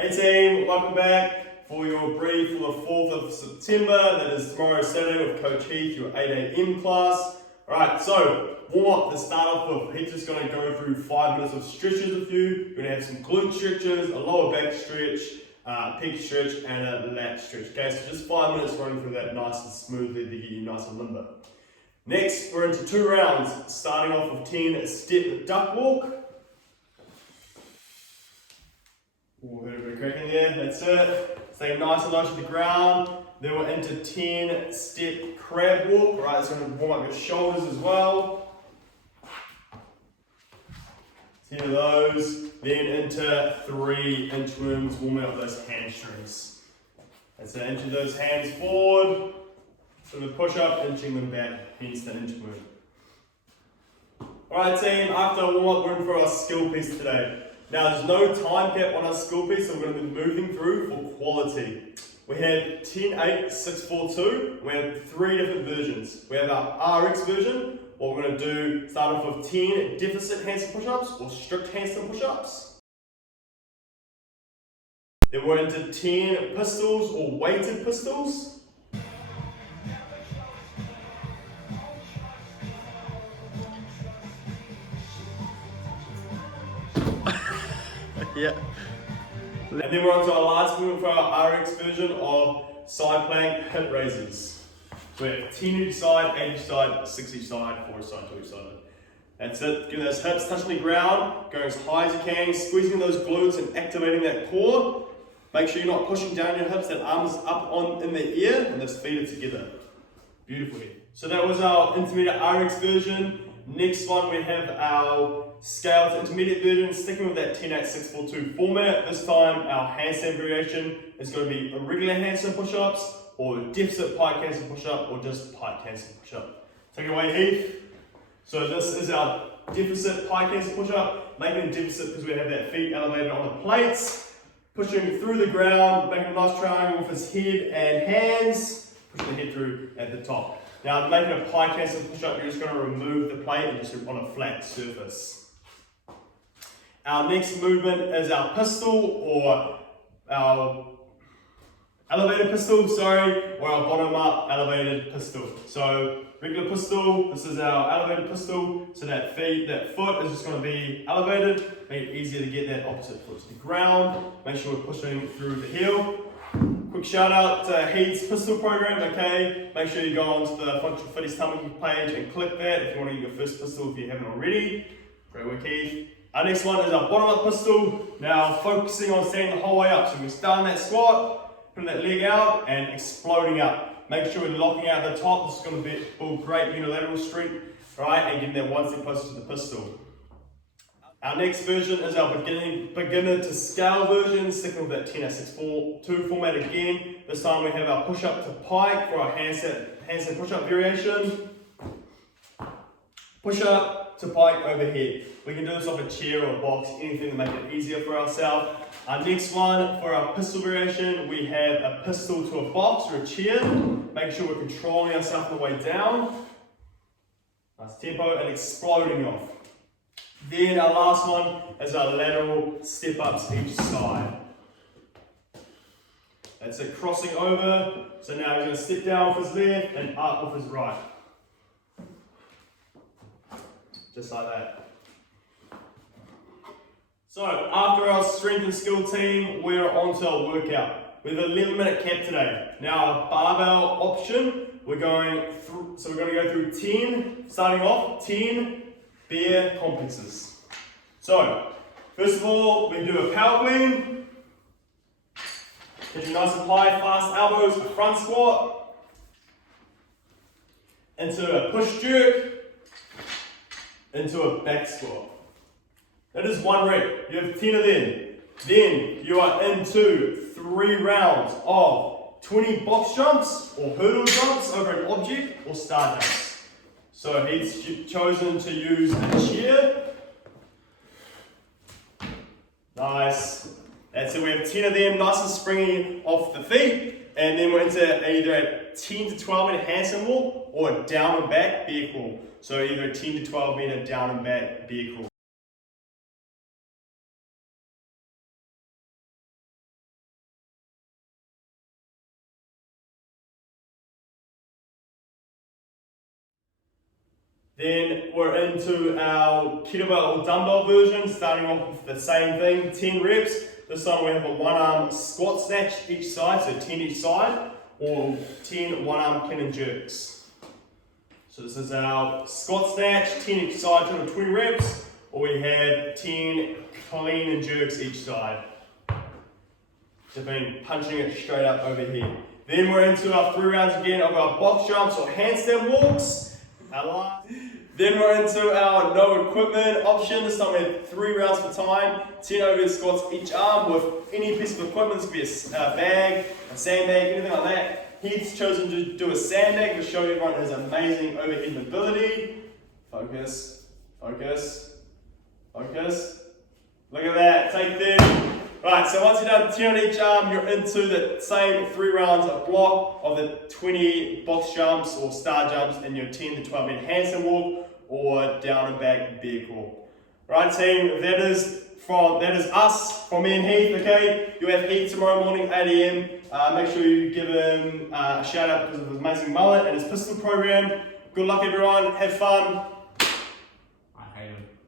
Hey team, welcome back for your brief for the 4th of September. That is tomorrow, Saturday, with Coach Heath, your 8 a.m. class. Alright, so warm up to start off with. He's just going to go through 5 minutes of stretches with you. You're going to have some glute stretches, a lower back stretch, pec stretch, and a lat stretch. Okay, so just 5 minutes running through that nice and smoothly to get you nice and limber. Next, we're into 2 rounds, starting off with 10 step duck walk. Ooh, heard a bit of cracking there, that's it. Stay nice and low to the ground. Then we're into 10 step crab walk. Right, it's going to warm up your shoulders as well. 10 of those. Then into 3 inchworms, warming up those hamstrings. That's it, inching those hands forward. So the push up, inching them back, hence the inchworm. Alright team, after warm up, we're in for our skill piece today. Now there's no time cap on our skill piece, so we're going to be moving through for quality. We have 10, 8, 6, 4, 2. We have 3 different versions. We have our RX version. What we're going to do, start off with 10 deficit handstand push-ups or strict handstand push-ups. Then we're into 10 pistols or weighted pistols. Yeah. And then we're on to our last movement for our RX version of side plank hip raises. We have 10 each side, 8 each side, 6 each side, 4 each side, 2 each side. That's it. Getting those hips touching the ground, going as high as you can, squeezing those glutes and activating that core. Make sure you're not pushing down your hips, that arm is up in the air, and those feet are together. Beautifully. So that was our intermediate RX version. Next one, we have our scale to intermediate version, sticking with that 10, 8, 6, 4, 2 format. This time, our handstand variation is going to be a regular handstand push-ups, or deficit pike handstand push-up, or just pike handstand push-up. Take it away, Heath. So this is our deficit pike handstand push-up. Making a deficit because we have that feet elevated on the plates, pushing through the ground, making a nice triangle with his head and hands, pushing the head through at the top. Now, making a pike handstand push-up, you're just going to remove the plate and just on a flat surface. Our next movement is our pistol, or our elevated pistol, or our bottom up elevated pistol. So regular pistol, this is our elevated pistol. So that foot is just going to be elevated, make it easier to get that opposite foot to the ground. Make sure we're pushing through the heel. Quick shout out to Heath's pistol program, okay? Make sure you go onto the Functional Fitness Tummy page and click that if you want to get your first pistol if you haven't already. Great work, Heath. Our next one is our bottom up pistol. Now focusing on standing the whole way up. So we start in that squat, putting that leg out and exploding up. Make sure we're locking out the top. This is going to build great unilateral strength, right? And getting that one step closer to the pistol. Our next version is our beginner to scale version, sticking with that 10, 8, 6, 4, 2 format again. This time we have our push up to pike for our handstand push up variation. Push up to pike overhead. We can do this off a chair or a box, anything to make it easier for ourselves. Our next one for our pistol variation, we have a pistol to a box or a chair. Make sure we're controlling ourselves on the way down. Nice tempo and exploding off. Then our last one is our lateral step ups each side. That's it, crossing over. So now he's going to step down with his left and up with his right. Just like that. So after our strength and skill team, we're on to our workout. We have an 11-minute camp today. Now our barbell option, we're going to go through 10, starting off 10 bear complexes. So, first of all, we do a power clean. Get you nice and high, fast elbows, a front squat. Into a push jerk. Into a back squat. That is 1 rep. You have 10 of them. Then you are into 3 rounds of 20 box jumps or hurdle jumps over an object or star jumps. So he's chosen to use a chair. Nice. And so we have 10 of them, nice and springy off the feet. And then we're into either a 10 to 12 meter handstand walk or a down and back bear crawl. So either a 10 to 12 meter down and back bear crawl. Then we're into our kettlebell or dumbbell version, starting off with the same thing, 10 reps. This time we have a one arm squat snatch each side, so 10 each side, or 10 one arm clean and jerks. So this is our squat snatch, 10 each side, total 20 reps, or we have 10 clean and jerks each side. So been punching it straight up over here. Then we're into our 3 rounds again of our box jumps or handstand walks. Then we're into our no equipment option. This time we have 3 rounds for time, 10 overhead squats each arm with any piece of equipment. This could be a bag, a sandbag, anything like that. He's chosen to do a sandbag to show everyone his amazing overhead mobility. Focus, focus, focus. Look at that, take this. Right, so once you're done 10 on each arm, you're into the same 3 rounds of block of the 20 box jumps or star jumps and your 10 to 12 minute handstand walk or down and back bear crawl. Right team, that is us from me and Heath, okay? You have Heath tomorrow morning, 8 AM. Make sure you give him a shout out because of his amazing mullet and his pistol program. Good luck everyone, have fun.